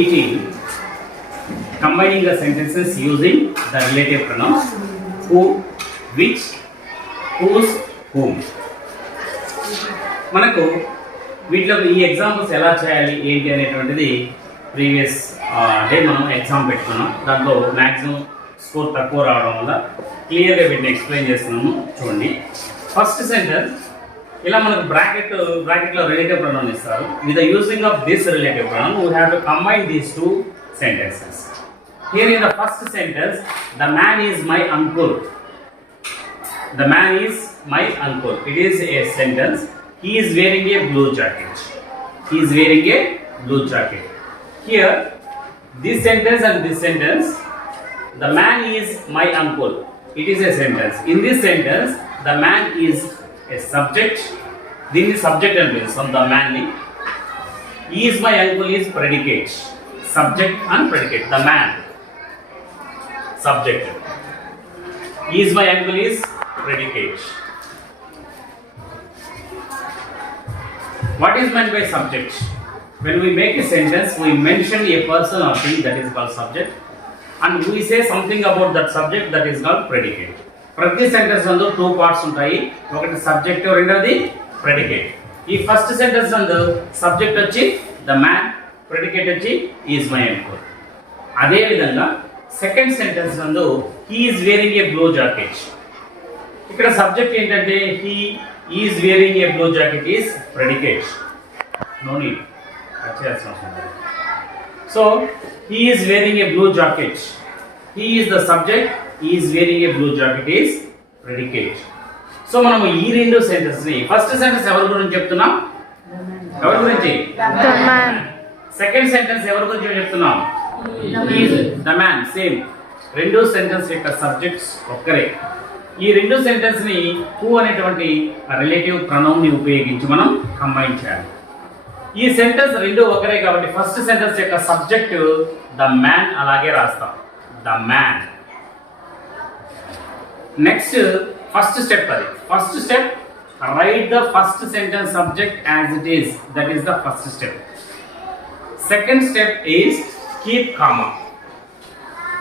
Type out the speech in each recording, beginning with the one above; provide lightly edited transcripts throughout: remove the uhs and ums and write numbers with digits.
18. Combining the sentences using the relative pronouns who, which, whose, whom. మనకు వీటిలో ఈ ఎగ్జాంపుల్స్ ఎలా చేయాలి ఏంటి అనేటువంటిది ప్రీవియస్ డే మనం ఎగ్జామ్ పెట్టుకున్నాం. దాంట్లో మ్యాక్సిమం స్కోర్ తక్కువ రావడం వల్ల క్లియర్గా వీటిని ఎక్స్ప్లెయిన్ చేస్తున్నాము. చూడండి, ఫస్ట్ సెంటెన్స్ ఇలా మనకు బ్రాకెట్లో రిలేటివ్ ప్రొనౌన్ ఇస్తారు. With the using of this relative pronoun we have to combine these two sentences. Here in the first sentence, the man is my uncle. The man is my uncle. It is a sentence. He is wearing a blue jacket. He is wearing a blue jacket. Here, this sentence and this sentence, the man is my uncle. It is a sentence. In this sentence, the man is a subject. This is subject and means from the man. He is my uncle is predicate. Subject and predicate. The man. Subject. He is my uncle is predicate. What is meant by subject? When we make a sentence, we mention a person or thing, that is called subject, and we say something about that subject, that is called predicate. ప్రతి sentence నందు two parts ఉంటాయి. ఒకటి subject, రెండోది predicate. ఈ first sentence నందు subject వచ్చి the man, predicate వచ్చి is my uncle. అదే విధంగా సెకండ్ సెంటెన్స్ నందు he is wearing a blue jacket. ఇక్కడ సబ్జెక్ట్ ఏంటంటే he is wearing a blue jacket is predicate. No need చేయాల్సిన అవసరం లేదు. So he is wearing a blue jacket. He is the subject, he is wearing a blue jacket is predicate. So మనము ఈ రెండు సెంటెన్స్ ని, first sentence ఎవరి గురించి చెప్తున్నాం? ఎవరి గురించి? సెకండ్ సెంటెన్స్ ఎవరి గురించి చెప్తున్నాం? Is the man. సేమ్. రెండు సెంటెన్స్ యొక్క సబ్జెక్ట్స్ ఒక్కరే. ఈ రెండు సెంటెన్స్ ని హూ అనేటువంటి రిలేటివ్ ప్రొనౌన్ ని ఉపయోగించి మనం కంబైన్ చేయాలి. ఈ సెంటెన్స్ రెండు ఒకరే కాబట్టి ఫస్ట్ సెంటెన్స్ యొక్క సబ్జెక్ట్ ద మ్యాన్ అలాగే రాస్తాం, the man. Next first step, అది first step, right the first sentence subject as it is. That is the first step. Second step is keep comma.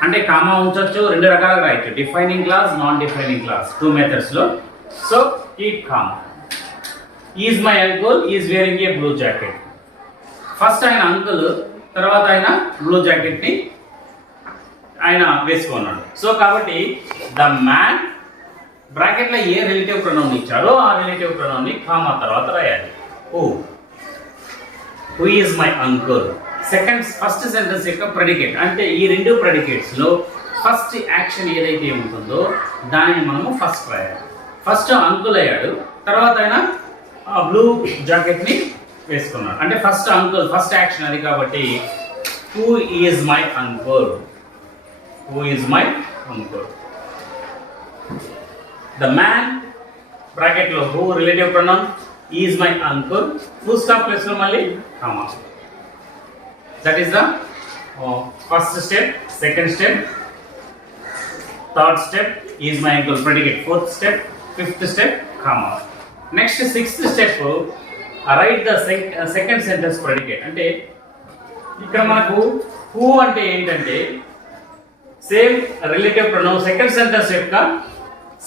అంటే కామా ఉంచవచ్చు, రెండు రకాలుగా రాయొచ్చు, defining clause, non defining clause, two methods లో. So keep comma. Is my uncle is wearing a blue jacket. First ఆయన uncle, తర్వాత ఆయన blue jacket ని ఆయన వేసుకున్నాడు. సో కాబట్టి ద మ్యాన్ బ్రాకెట్ లో ఏ రిలేటివ్ ప్రొనౌన్ ఇచ్చారో ఆ రిలేటివ్ ప్రొనౌన్ ని కామా తర్వాత రాయాలి. Who is my uncle. First sentence యొక్క ప్రెడికేట్. అంటే ఈ రెండు ప్రెడికేట్స్ లో ఫస్ట్ యాక్షన్ ఏదైతే ఉంటుందో దానిని మనము ఫస్ట్ రాయాలి. ఫస్ట్ అంకుల్ అయ్యాడు, తర్వాత ఆయన బ్లూ జాకెట్ ని వేసుకున్నాడు. అంటే ఫస్ట్ అంకుల్, ఫస్ట్ యాక్షన్ అది కాబట్టి who is my uncle. Who is my uncle. The man bracket లో who relative pronoun, is my uncle, full stop place లో మళ్ళీ comma. That is the first step. Second step, third step, is my uncle, predicate. Fourth step, fifth step, comma. Next, sixth step, write the second sentence predicate. అంటే ఇక్కడ మనకు who అంటే ఏంటంటే same relative pronoun second sentence యొక్క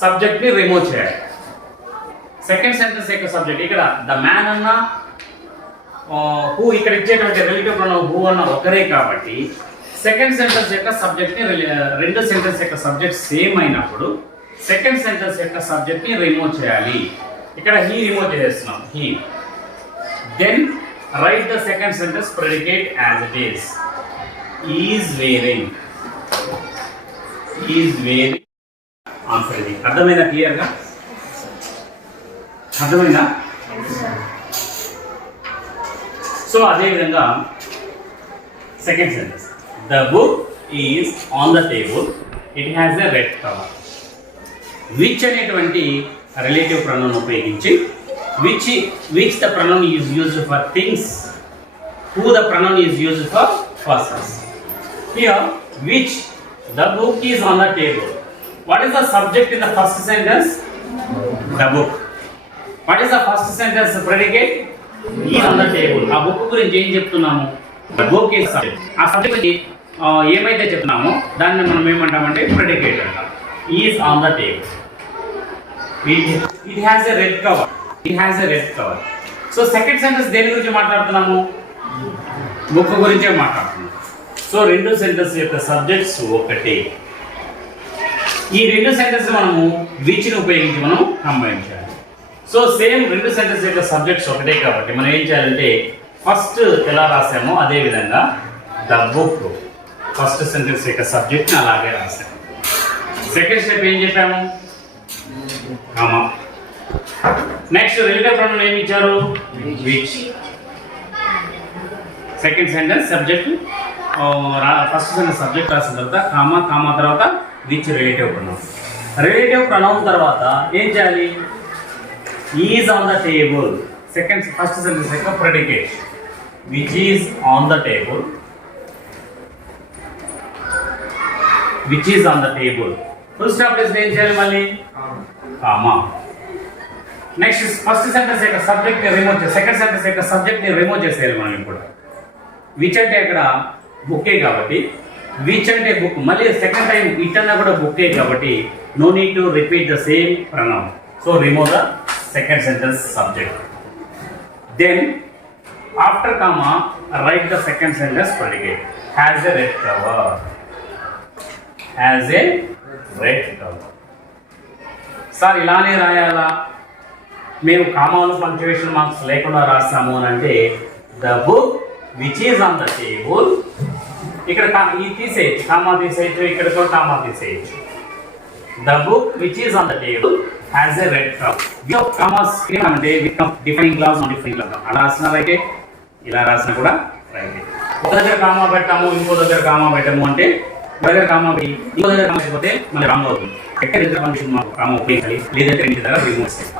subject ని remove చేయాలి. Second sentence యొక్క సబ్జెక్ట్ ఇక్కడ ద మ్యాన్ అన్న హూ ఇక్కడ ఇచ్చేటువంటి రిలేటివ్ ప్రొనౌన్ హూ అన్న ఒకరే కాబట్టి సెకండ్ సెంటెన్స్ యొక్క సబ్జెక్ట్ ని, రెండు సెంటెన్స్ యొక్క సబ్జెక్ట్ సేమ్ అయినప్పుడు సెకండ్ సెంటెన్స్ యొక్క సబ్జెక్ట్ ని రిమూవ్ చేయాలి. ఇక్కడ హీ రిమూవ్ చేస్తున్నాం, he. Then write the second sentence predicate as it is. Is wearing. Is wearing answer. ఇది అర్థమైందా? క్లియర్గా అర్థమైందా? సో అదేవిధంగా second sentence, the book is on the table, it has a red cover. Which అనేటువంటి relative pronoun ఉపయోగించి which the pronoun is used for things, who the pronoun is used for persons. Here which the book is on the table. What is the subject in the first sentence? The book. What is the first sentence predicate? Is on the table. ఆ బుక్ గురించి ఏం చెప్తున్నాము? The book is subject. ఆ సబ్జెక్ట్ ఏమైతే చెప్తున్నామో దాన్ని మనం ఏమంటామంటే ప్రెడికేట్ అంటాం. Is on the table. It has a red cover. It has a red cover. So second sentence దేని గురించి మాట్లాడుతున్నాము? బుక్ గురించే మాట్లాడుతున్నాము. సో రెండు సెంటెన్స్ యొక్క సబ్జెక్ట్స్ ఒకటే. ఈ రెండు సెంటెన్స్ మనము విచ్ని ఉపయోగించి మనం కంబైన్ చేయాలి. సో సేమ్ రెండు సెంటెన్స్ యొక్క సబ్జెక్ట్స్ ఒకటే కాబట్టి మనం ఏం చేయాలంటే ఫస్ట్ ఎలా రాసామో అదే విధంగా ద బుక్ ఫస్ట్ సెంటెన్స్ యొక్క సబ్జెక్ట్ని అలాగే రాసాము. సెకండ్ స్టెప్ ఏం చెప్పాము? కామా. నెక్స్ట్ రిలేటివ్ ప్రొనౌన్ ఏమి ఇచ్చారు? Which. Second sentence subject, first sentence subject రాసిన తర్వాత కామా, కామా తర్వాత which relative pronoun. Relative pronoun తర్వాత ఏం చేయాలి? Is on the table. First sentence యొక్క predicate which is on the table. Which is on the table. Full stop place ఏం చేయాలి? మళ్ళీ కామా. నెక్స్ట్ ఫస్ట్ సెంటెన్స్ యొక్క subject ని రిమూవ్ చేయాలి. సెకండ్ సెంటెన్స్ యొక్క సబ్జెక్ట్ ని రిమూవ్ చేసేయాలి మనం ఇప్పుడు. విచ్ అంటే ఇక్కడ బుక్కే కాబట్టి విచ్ అంటే బుక్. మళ్ళీ సెకండ్ టైం ఇట్ అన్నా కూడా బుక్కే కాబట్టి no need to repeat the same pronoun. So remove the second sentence subject. Then after comma write the second sentence predicate. Has a red cover. Has a red cover. Sir ఇలానే రాయాలా, మేము కామాలు punctuation marks లేకుండా రాస్తాము అని అంటే the book which is on the table. ఇక్కడ ఇది తీసేయచ్చు, కామా తీసేయచ్చు, ఇక్కడ కూడా కామా తీసేయచ్చు. The book which is on the table has a red cover. Without commas అంటే defining clause non defining clause అలా రాసిన రైటే, ఇలా రాసినా కూడా రైటే. ఒక దగ్గర కామా పెట్టాము, ఇంకో దగ్గర కామా పెట్టాము అంటే దగ్గర కామా పెట్టి ఇంకో దగ్గర కామా పెట్టిపోతే మళ్ళీ రాంగ్ అవుతుంది. ఎక్కడ కామా ఉపయోగించాలి, లేదంటే రెండు దగ్గర రిమూవ్ చేయాలి.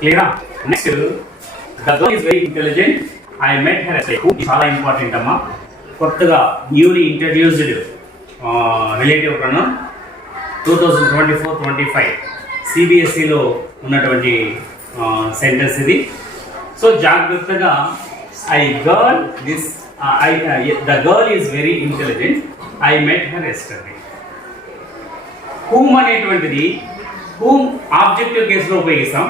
క్లియరా? Next the girl is very intelligent. I met her yesterday. చాలా ఇంపార్టెంట్ అమ్మా. కొత్తగా న్యూలీ ఇంట్రడ్యూస్డ్ రిలేటివ్ ప్రొనౌన్ 2024-25 సిబిఎస్ఈలో ఉన్నటువంటి సెంటెన్స్ ఇది. సో జాగ్రత్తగా the girl is very intelligent. I met her yesterday. Whom అనేటువంటిది హూమ్ ఆబ్జెక్టివ్ కేసులో ఉపయోగిస్తాం.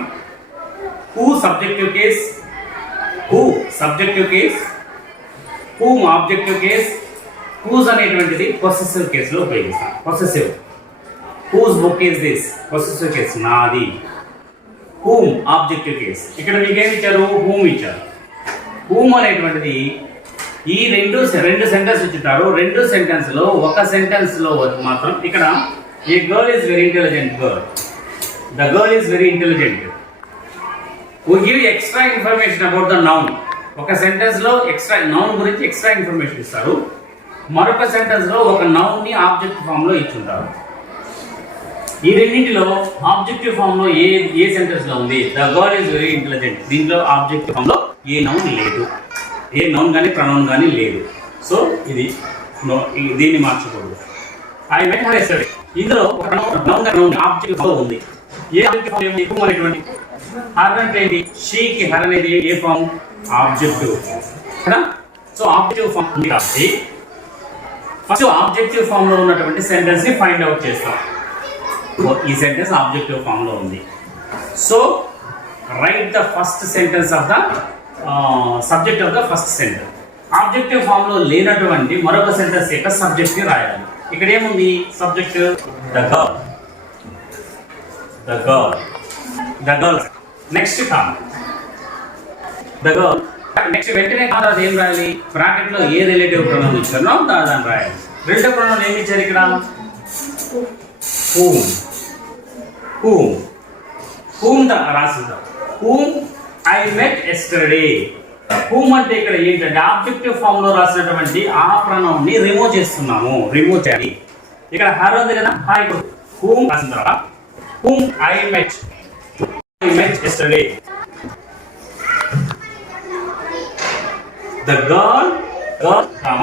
Who subjective case, who subjective case, whom objective case, whose అనేటువంటిది పొసెసివ్ కేసులో ఉపయోగిస్తాం. Possessive. Whose book is this. Possessive case నాది. Whom objective case. ఇక్కడ మీకేమి ఇచ్చారు? హూమ్ ఇచ్చారు. హూమ్ అనేటువంటిది ఈ రెండు సెంటెన్స్ ఇచ్చుంటారు. రెండు సెంటెన్స్లో ఒక సెంటెన్స్లో మాత్రం ఇక్కడ a girl is very intelligent girl. The girl is very intelligent. We give extra information about the noun. ఒక సెంటెన్స్ లో ఎక్స్ట్రా నౌన్ గురించి ఎక్స్ట్రా ఇన్ఫర్మేషన్ ఇస్తారు. మరొక సెంటెన్స్ లో ఒక నౌన్ ని ఆబ్జెక్టివ్ ఫామ్ లో ఇచ్చుంటారు. ఈ రెండింటిలో ఆబ్జెక్టివ్ ఫామ్ లో ఏ సెంటెన్స్ లో ఉంది? The girl is very intelligent. దీంట్లో ఆబ్జెక్టివ్ ఫామ్ లో ఏ నౌన్ లేదు, ఏ నౌన్ కానీ ప్రొనౌన్ కానీ లేదు. సో ఇది దీన్ని మార్చకూడదు. I met her yesterday. ఇందులో నౌన్ ఆబ్జెక్టివ్ ఫామ్ ఉంది. ఏ ఆబ్జెక్టివ్ ఫామ్ ఏమి? హూమ్ అనేటువంటి. హర్ అంటే ఏంటి? షీకి హర్ అనేది ఏ ఫామ్? ఆబ్జెక్టివ్ కదా. సో ఆబ్జెక్టివ్ ఫామ్ ఉంది కాబట్టి ఫస్ట్ ఆబ్జెక్టివ్ ఫామ్ లో ఉన్నటువంటి సెంటెన్స్ ని ఫైండ్ అవుట్ చేస్తాం. ఈ సెంటెన్స్ ఆబ్జెక్టివ్ ఫామ్ లో ఉంది. So write the first sentence of the subject of the first sentence. Objective form లో లేనటువంటి మరొక సెంటెన్స్ యొక్క సబ్జెక్ట్ ని రాయాలి. ఇక్కడ ఏముంది? Subject the girl. The girl. The girl. Next comma. The girl. Next వెంటనే కాదు ఏం రాయాలి? బ్రాకెట్ లో ఏ రిలేటివ్ ప్రొనౌన్ ఇచ్చారో దాన్ని రాయాలి. రిలేటివ్ ప్రొనౌన్ ఏమి ఇచ్చారు ఇక్కడ? హూమ్. హూమ్. హూమ్ రాసిద్దాం. Whom I met yesterday. Whom అంటే ఇక్కడ ఏంటంటే ఆబ్జెక్టివ్ ఫామ్ లో రాసినటువంటి ఆ ప్రొనౌన్ ని రిమూవ్ చేస్తున్నాము. రిమూవ్ చేయాలి. ఇక్కడ హర్ ఉంది కదా, హాయ్ హూమ్ రాసిన తర్వాత whom I met yesterday. The girl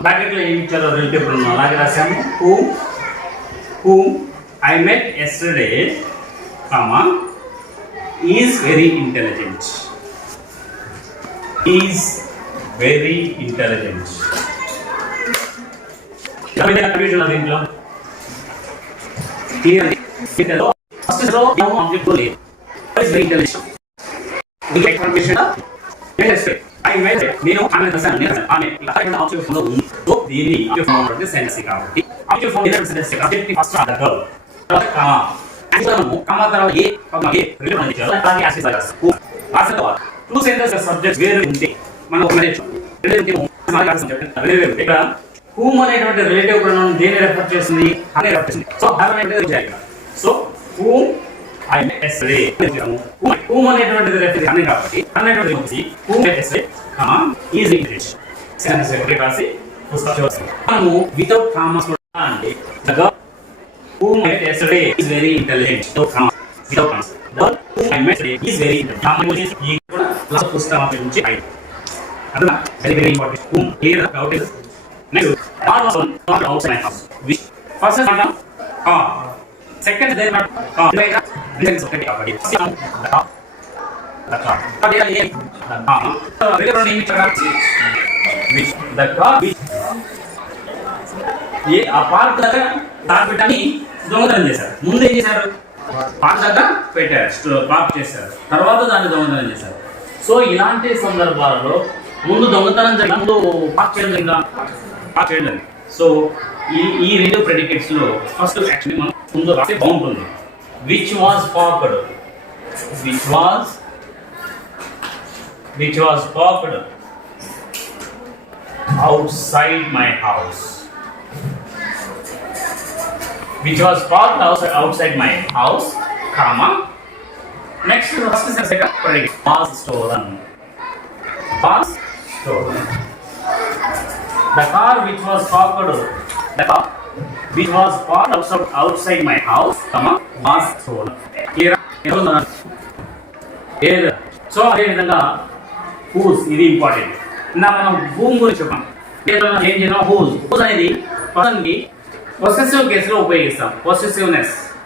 bracket లో ఏమి ఇచ్చారో రిలేటివ్ ప్రొనౌన్ అలాగే రాసాము. whom I met yesterday, is very intelligent. Is very intelligent. Confusion అది ఇంట్లో క్లియర్ ఫస్ట్ లో ఆబ్జెక్ట్ లేదు ఇస్ వెరీ ఇంటెలిజెంట్ మీకు ఎక్స్ప్లనేషన్ నేను ఆమె ఆబ్జెక్ట్ లో ఉంది సో దీన్ని ఆబ్జెక్ట్ ఫామ్ అంటే సెంటెన్స్ కాబట్టి ఆబ్జెక్ట్ ఫామ్ ఏదైనా సెంటెన్స్ ఆబ్జెక్ట్ ఫస్ట్ రాదు కామా కామా తర్వాత ఏ రిలేట్ అందించాలి అలాగే యాక్సెస్ చేస్తాం ఆ తర్వాత టూ సెంటెన్సెస్ సబ్జెక్ట్ వేరే ఉంటే మనం ఒక ఇక్కడ హూమ్ అనేటువంటి రిలేటివ్ ప్రొనౌన్ దేని రెఫర్ చేస్తుంది అనే రెఫర్ చేస్తుంది so so whom I met yesterday. Whom అనేటువంటిది రెఫర్ అనే కాబట్టి అనేటువంటిది వచ్చి whom met yesterday is English. Sentence ఒకటి రాసి పుస్తకం మనము వితౌట్ కామర్స్ అంటే the girl whom I met yesterday is very intelligent. Without commas. The girl whom I met yesterday is very intelligent. Common ఈ కూడా లాస్ట్ పుస్తకం నుంచి ఐ అదన very important. Whom clear doubt is next. All was on outside my house. Which first is second then then second కాబట్టి the car ఏ ఆ పార్క్ దగ్గర పెట్టని దొంగతనం చేశారు. ముందు ఏం చేశారు? పార్క్ దగ్గర పెట్టారు, పార్క్ చేశారు, తర్వాత దాన్ని దొంగతనం చేశారు. సో ఇలాంటి సందర్భాలలో ముందు దొంగతనం జరిగిన ముందు పార్క్ చేయడం జరిగిందా? పార్క్ చేయడం జరిగింది. సో ఈ రెండు ప్రెడికేట్స్ లో ఫస్ట్ యాక్చువల్లీ మనం ముందు రాస్తే బాగుంటుంది. Which was parked, which was parked outside my house, which was parked outside my house, comma next first is second predicate was stolen, the car which was parked outside my house, comma was stolen. Clear? So అదే విధంగా హూజ్ ఇది ఇంపార్టెంట్. ఇందా మనం హూమ్ గురించి చెప్పాం. ఏం చేద్దాం? హూజ్ అనేది పర్సన్కి పొసెసివ్ కేసులో ఉపయోగిస్తాం.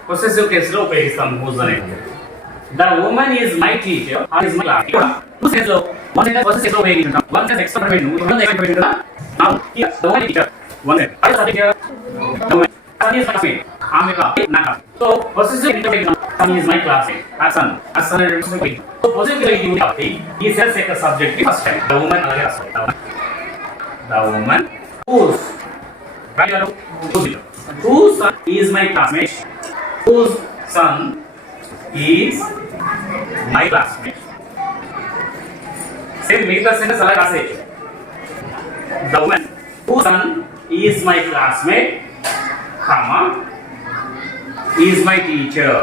పొసెసివ్ కేసులో ఉపయోగిస్తాం హూజ్ అనేది. The woman is my teacher or is my class. ఇక్కడ హూజ్ కేసులో వన్ సెంటెన్స్ పొసెసివ్ ఉపయోగించుకుంటాం. వన్ సెంటెన్స్ ఎక్స్ట్రా పెట్టు కదా. Now here the woman teacher one sentence I subject here the woman son is my classmate. ఆమె నాకు so possessive ఉపయోగించుకుంటాం. son is my classmate. son అనేది so possessive ఇది కాబట్టి ఈ సెల్స్ యొక్క subject first time the woman అలాగే రాస్తాం. The woman whose son is my classmate, whose son is my classmate. Same మిగతా సెంటెన్స్ అలా రాసేయచ్చు. The woman whose son is my classmate, comma is my teacher,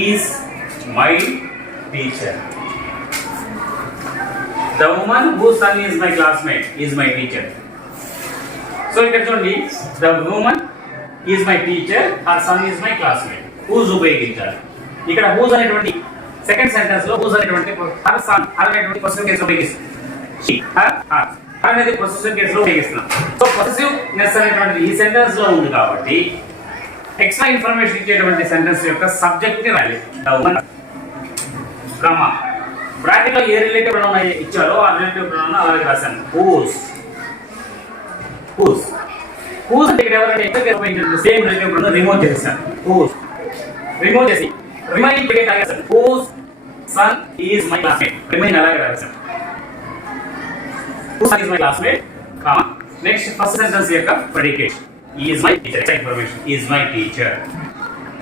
is my teacher. The woman whose son is my classmate is my teacher. So ఇక్కడ చూడండి, the woman is my teacher, her son is my classmate. whose ఉపయోగించాలి. ఇక్కడ whose అనేటువంటి second sentence లో whose అనేటువంటి her son అనేటువంటి పొసెసివ్ కేసులో ఉపయోగిస్తాం. she her అనేది పొసెసివ్ కేసులో ఉపయోగిస్తున్నాం. సో పొసెసివ్నెస్ అనేటువంటి ఈ సెంటెన్స్ లో ఉంది కాబట్టి ఎక్స్ట్రా ఇన్ఫర్మేషన్ ఇచ్చేటువంటి సెంటెన్స్ యొక్క సబ్జెక్ట్ ని రాయాలి. కామా బ్రాకెట్ లో ఏ రిలేటివ్ ప్రొనౌన్ ఇచ్చారో ఆ రిలేటివ్ ప్రొనౌన్ అలాగే రాశాను. హూస్ అంటే ఇక్కడ ఎవరైనా సేమ్ రిలేటివ్ ప్రొనౌన్ రిమూవ్ చేశాను. రిమూవ్ చేసి రిమైన్ బ్రాకెట్ రాశాను. Whose son is my classmate, remain అలాగే రాశాను. whose son is my classmate, comma next first sentence యొక్క predicate is my teacher. extra information is my teacher.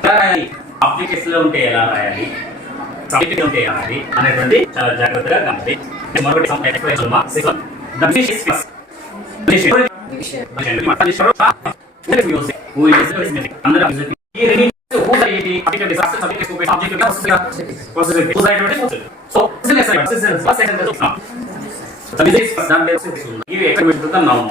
ఎలా రాయాలి? ఆబ్జెక్ట్ లో ఉంటే ఎలా రాయాలి, సబ్జెక్ట్ ఉంటే ఎలా రాయాలి అనేటువంటి చాలా జాగ్రత్తగా గమనించండి. మరొకటి ఎక్స్ప్లెనేషన్ మా second the fish is fish music who is music అందరూ మ్యూజిక్ ఈ రీడింగ్ who are ఏంటి ఆబ్జెక్ట్ డిసాస్టర్ సబ్జెక్ట్ కు ఆబ్జెక్ట్ గా పొసెసివ్ who are ఏంటి so this is first sentence of the music is done by you experiment with the noun.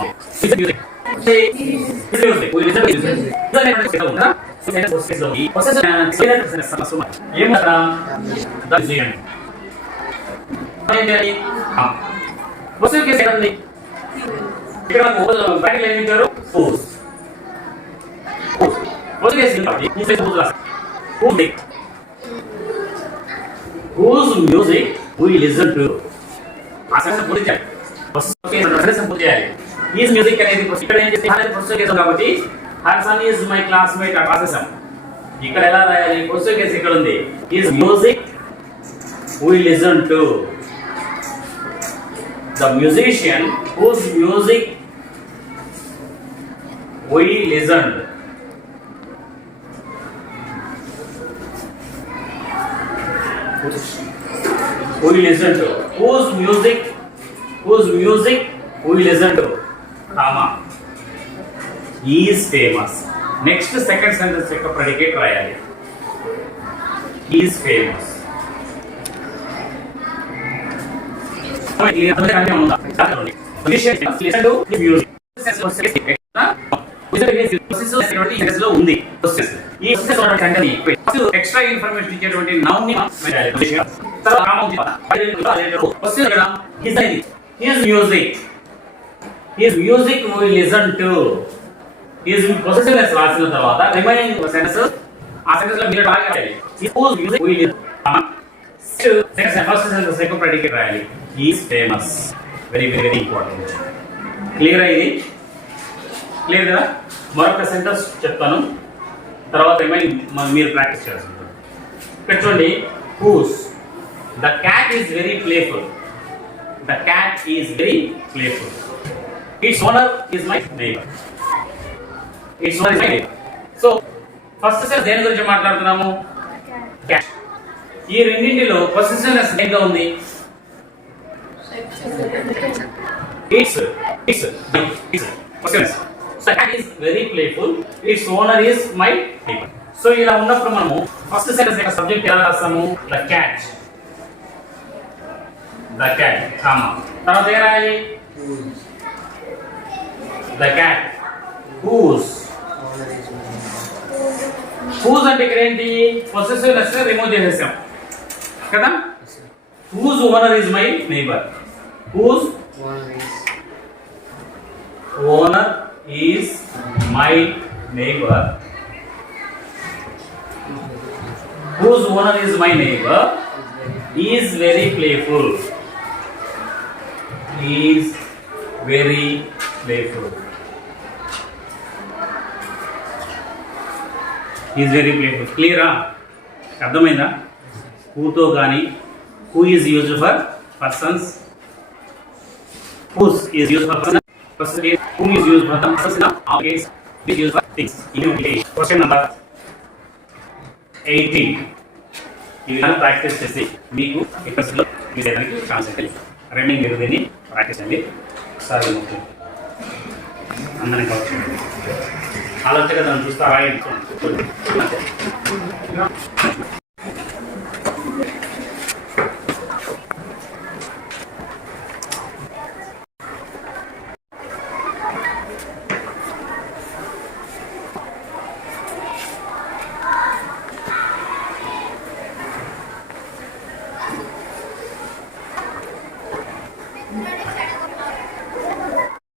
Is music. Say is music. We listen to music. Is an example. Na? So that is process of process and sentence sama. Ye mara the museum. Ayandi process ke second ni. ఇక్కడ back line ఇచ్చారు force. process ke second ni face both last. Whose music we listen to. ఆ సెన్స్ పూర్తి చేయాలి. First sense పూర్తి చేయాలి. Is music అనేది ఇక్కడ ఏం చేసి పొజిటివ్ కేసు కాబట్టి her son is my classmate అని రాసేసాం. ఇక్కడ ఎలా రాయాలి? పొజిటివ్ కేసు ఇక్కడ ఉంది. Is music we listen to, the musician whose music we listened. We listen to, whose music we listen to, comma, is famous. Next second sentence యొక్క predicate రాయాలి. Is famous. Extra information ఇచ్చేటువంటి noun ని music we listen to possessiveness రాసిన తర్వాత remaining sentence ఆ sentence లో మీరు రాయాలి. Music we listen first sentence యొక్క ప్రెడికేట్ రాయాలి. Is famous. Very very very important. Clear అయ్యింది? క్లియర్ కదా? మరొక సెంటెన్స్ చెప్తాను, తర్వాత మీరు ప్రాక్టీస్ చేస్తుంటారు. ఇక్కడ చూడండి, whose. The cat is very playful. The cat is very playful. Its owner is my neighbour. Its owner is my neighbour. So first sentence దేని గురించి మాట్లాడుతున్నాము? క్యాట్. ఈ రెండింటిలో పొసెసివ్నెస్ దేంట్లో ఉంది? It's possessiveness. So cat is very playful. Its owner is my neighbor. So ఇలా ఉన్నప్పుడు మనము ఫస్ట్ సెంటెన్స్ యొక్క సబ్జెక్ట్ ఎలా రాస్తాము? The cat. The cat, comma. తర్వాత ఏం రాయాలి? The cat. Whose. Whose అంటే ఇక్కడ ఏంటి? పొసెసివ్నెస్ ని రిమూవ్ చేసేసాం కదా? Whose owner is my neighbor. Whose owner is my neighbor. Whose owner is my neighbor is very playful. Is very playful. Is very playful. Clear? అర్థమైందా? Who తో గాని, who is used for persons. Whose is used for person. Person is whom is used for the person. Case is used for things. Question number 18. You will practice చేసి మీకు ఎక్స్ప్రెస్లో మీ చేయడానికి ఛాన్స్ ఉంటుంది. రన్నింగ్ మీరు దీన్ని ప్రాక్టీస్ చేయండి. ఒకసారి ముఖ్యం అందరినీ కావచ్చు ఆలోచన దాన్ని చూస్తా రాయండి.